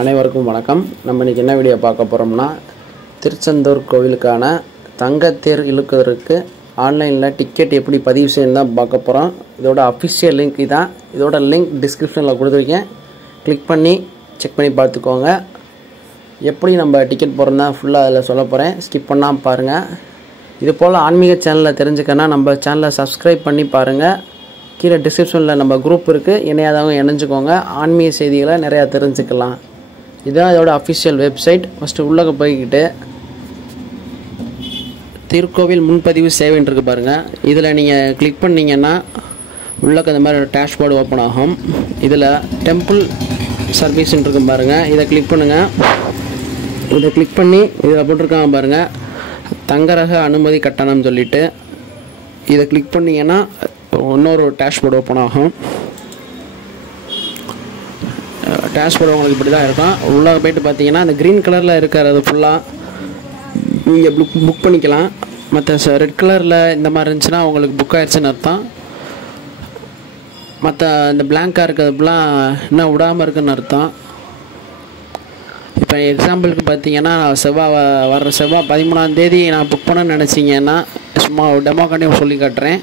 அனைவருக்கும் வணக்கம். நம்ம இன்றைக்கி என்ன வீடியோ பார்க்க போகிறோம்னா, திருச்செந்தூர் கோவிலுக்கான தங்கத்தேர் இழுக்கிறதுக்கு ஆன்லைனில் டிக்கெட் எப்படி பதிவு செய்யணும் தான் பார்க்க போகிறோம். இதோட அஃபிஷியல் லிங்க் இதான். இதோட லிங்க் டிஸ்கிரிப்ஷனில் கொடுத்துருக்கேன். கிளிக் பண்ணி செக் பண்ணி பார்த்துக்கோங்க. எப்படி நம்ம டிக்கெட் போடுறோம் தான் ஃபுல்லாக அதில் சொல்ல போகிறேன். ஸ்கிப் பண்ணாமல் பாருங்கள். இது போல் ஆன்மீக சேனலில் தெரிஞ்சுக்கன்னா நம்ம சேனலை சப்ஸ்கிரைப் பண்ணி பாருங்கள். கீழே டிஸ்கிரிப்ஷனில் நம்ம குரூப் இருக்குது, இணையாதவங்க இணைஞ்சிக்கோங்க. ஆன்மீக செய்திகளை நிறையா தெரிஞ்சுக்கலாம். இதுதான் இதோட அஃபிஷியல் வெப்சைட். ஃபஸ்ட்டு உள்ளே போய்கிட்டு திருக்கோவில் முன்பதிவு சேவைன்னு இருக்குது பாருங்கள். இதில் நீங்கள் கிளிக் பண்ணிங்கன்னா உள்ளக்க இந்த மாதிரி டேஷ்போர்டு ஓப்பன் ஆகும். இதில் டெம்பிள் சர்வீஸ்ன்னு இருக்கும் பாருங்கள். இதை கிளிக் பண்ணுங்கள். இதை கிளிக் பண்ணி இதில் போட்டிருக்காங்க பாருங்கள், தங்கரக அனுமதி கட்டணம் சொல்லிவிட்டு இதை கிளிக் பண்ணிங்கன்னா இன்னொரு டேஷ்போர்டு ஓப்பன் ஆகும். டேஷ்போர்டு உங்களுக்கு இப்படி தான் இருக்கும். உள்ளே போய்ட்டு பார்த்தீங்கன்னா அந்த க்ரீன் கலரில் இருக்கிறது ஃபுல்லாக நீங்கள் புக் பண்ணிக்கலாம். மற்ற ரெட் கலரில் இந்த மாதிரி இருந்துச்சுன்னா உங்களுக்கு புக் ஆகிடுச்சுன்னு அர்த்தம். மற்ற இந்த பிளாங்காக இருக்கிறதுலாம் இன்னும் விடாமல் இருக்குதுன்னு அர்த்தம். இப்போ எக்ஸாம்பிளுக்கு பார்த்தீங்கன்னா வர்ற செவ்வாய் 13ஆம் நான் புக் பண்ணணும்னு நினச்சிங்கன்னா சும்மா டெமோக்காண்டி சொல்லி காட்டுறேன்.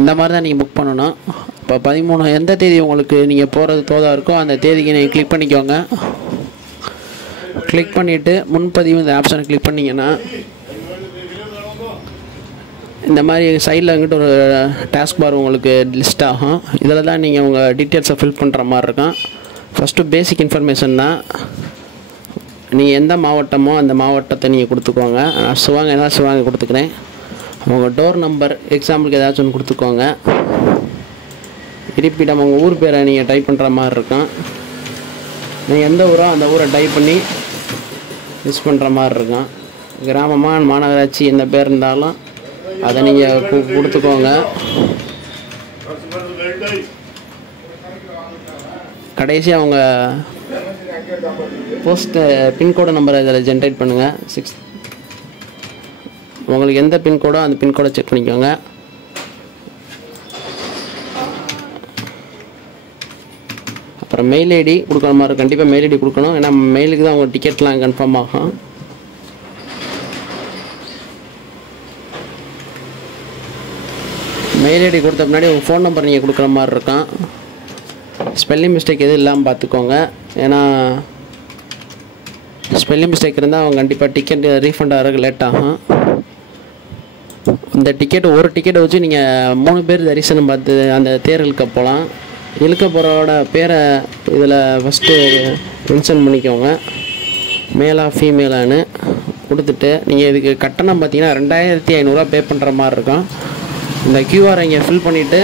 இந்த மாதிரி தான் நீங்கள் புக் பண்ணணும். இப்போ 13 எந்த தேதி உங்களுக்கு நீங்கள் போகிறது தோதாக இருக்கோ அந்த தேதிக்கு நீங்கள் கிளிக் பண்ணிக்கோங்க. கிளிக் பண்ணிவிட்டு முன்பதிவு இந்த ஆப்ஷனை கிளிக் பண்ணிங்கன்னா இந்த மாதிரி சைடில் வந்துட்டு ஒரு டாஸ்க் பார் உங்களுக்கு லிஸ்ட் ஆகும். இதில் தான் நீங்கள் உங்கள் டீட்டெயில்ஸை ஃபில் பண்ணுற மாதிரி இருக்கும். ஃபஸ்ட்டு பேசிக் இன்ஃபர்மேஷன் தான். நீங்கள் எந்த மாவட்டமோ அந்த மாவட்டத்தை நீங்கள் கொடுத்துக்கோங்க. நான் சிவகங்கை கொடுத்துக்கிறேன். உங்கள் டோர் நம்பர் எக்ஸாம்பிளுக்கு ஏதாச்சும் ஒன்று கொடுத்துக்கோங்க. இருப்பிடம் உங்கள் ஊர் பேரை நீங்கள் டைப் பண்ணுற மாதிரி இருக்கும். நீங்கள் எந்த ஊரோ அந்த ஊரை டைப் பண்ணி யூஸ் பண்ணுற மாதிரி இருக்கும். கிராமமாக மாநகராட்சி எந்த பேர் இருந்தாலும் அதை நீங்கள் கொடுத்துக்கோங்க. கடைசியாக அவங்க போஸ்ட் பின்கோடு நம்பரை இதில் ஜென்ரேட் பண்ணுங்கள். உங்களுக்கு எந்த பின்கோடோ அந்த பின்கோடை செக் பண்ணிக்கோங்க. அப்புறம் மெயில் ஐடி கொடுக்குற மாதிரி கண்டிப்பாக மெயில் ஐடி கொடுக்கணும். ஏன்னா மெயிலுக்கு தான் உங்கள் டிக்கெட்லாம் கன்ஃபார்ம் ஆகும். மெயில் ஐடி கொடுத்த முன்னாடி உங்கள் ஃபோன் நம்பர் நீங்கள் கொடுக்குற மாதிரி இருக்கும். ஸ்பெல்லிங் மிஸ்டேக் எதுவும் இல்லாமல் பார்த்துக்கோங்க. ஏன்னா ஸ்பெல்லிங் மிஸ்டேக் இருந்தால் அவங்க கண்டிப்பாக டிக்கெட் ரீஃபண்ட் ஆகிறதுக்கு லேட் ஆகும். இந்த ஒரு டிக்கெட்டை வச்சு நீங்கள் 3 பேர் தரிசனம் பார்த்து அந்த தேர் இழுக்க போகலாம். இழுக்க போகிறோட பேரை இதில் ஃபஸ்ட்டு மென்ஷன் பண்ணிக்கோங்க. மேலா ஃபீமேலான்னு கொடுத்துட்டு நீங்கள் இதுக்கு கட்டணம் பார்த்தீங்கன்னா 2500 பே பண்ணுற மாதிரி இருக்கும். இந்த கியூஆர் இங்கே ஃபில் பண்ணிவிட்டு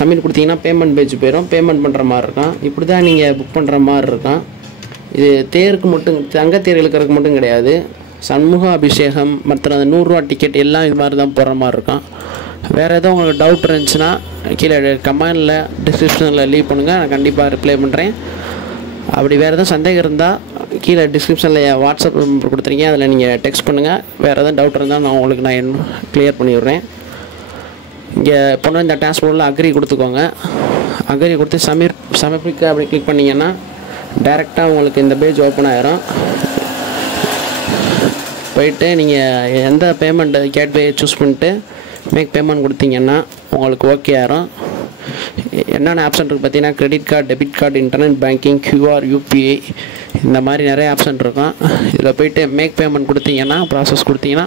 சப்மிட் கொடுத்தீங்கன்னா பேமெண்ட் பேஜ் போயிடும். பேமெண்ட் பண்ணுற மாதிரி இருக்கும். இப்படி தான் நீங்கள் புக் பண்ணுற மாதிரி இருக்கும். இது தேருக்கு மட்டும், தங்கத்தேர் இழுக்கிறதுக்கு மட்டும் கிடையாது. சண்முக அபிஷேகம் மற்ற அந்த 100 ரூபா டிக்கெட் எல்லாம் இது மாதிரி தான் போடுற மாதிரி இருக்கும். வேறு எதுவும் உங்களுக்கு டவுட் இருந்துச்சுன்னா கீழே கமெண்டில் டிஸ்கிரிப்ஷனில் லீவ் பண்ணுங்கள். நான் கண்டிப்பாக ரிப்ளை பண்ணுறேன். அப்படி வேறு எதுவும் சந்தேகம் இருந்தால் கீழே டிஸ்கிரிப்ஷனில் வாட்ஸ்அப் நம்பர் கொடுத்துருக்கீங்க, அதில் நீங்கள் டெக்ஸ்ட் பண்ணுங்கள். வேறு எதுவும் டவுட் இருந்தால் நான் கிளியர் பண்ணி விட்றேன். இங்கே பொண்ணு இந்த டாஸ்போர்ட்டில் அக்ரி கொடுத்துக்கோங்க. அக்ரி கொடுத்து சமர்ப்பிக்க அப்படி கிளிக் பண்ணிங்கன்னா டைரெக்டாக உங்களுக்கு இந்த பேஜ் ஓப்பன் ஆகிரும். போயிட்டு நீங்கள் எந்த பேமெண்ட் கேட்வே சூஸ் பண்ணிட்டு மேக் பேமெண்ட் கொடுத்தீங்கன்னா உங்களுக்கு ஓகே ஆகிரும். என்னென்ன ஆப்ஷன் இருக்குது பார்த்தீங்கன்னா credit card, debit card, internet banking, QR, UPI, இந்த மாதிரி நிறைய ஆப்ஷன் இருக்கும். இதில் போய்ட்டு மேக் பேமெண்ட் கொடுத்தீங்கன்னா ப்ராசஸ் கொடுத்தீங்கன்னா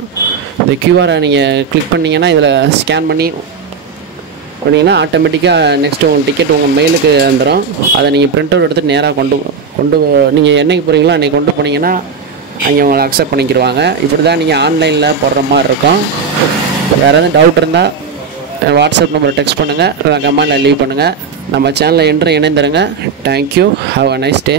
இந்த கியூஆரை நீங்கள் கிளிக் பண்ணிங்கன்னா இதில் ஸ்கேன் பண்ணிங்கன்னா ஆட்டோமேட்டிக்காக நெக்ஸ்ட்டு உங்கள் டிக்கெட் உங்கள் மெயிலுக்கு வந்துடும். அதை நீங்கள் பிரிண்ட் அவுட் எடுத்து நேராக கொண்டு நீங்கள் என்னைக்கு போகிறீங்களோ அன்றைக்கி கொண்டு போனீங்கன்னா அங்கே உங்களை அக்செப்ட் பண்ணிக்கிடுவாங்க. இப்படி தான் நீங்கள் ஆன்லைனில் போடுற மாதிரி இருக்கும். வேறு எதுவும் டவுட் இருந்தால் வாட்ஸ்அப் நம்பர் டெக்ஸ்ட் பண்ணுங்கள், கமெண்டில் லீவ் பண்ணுங்கள். நம்ம சேனலில் இணைந்துருங்க. Thank you. Have a nice day.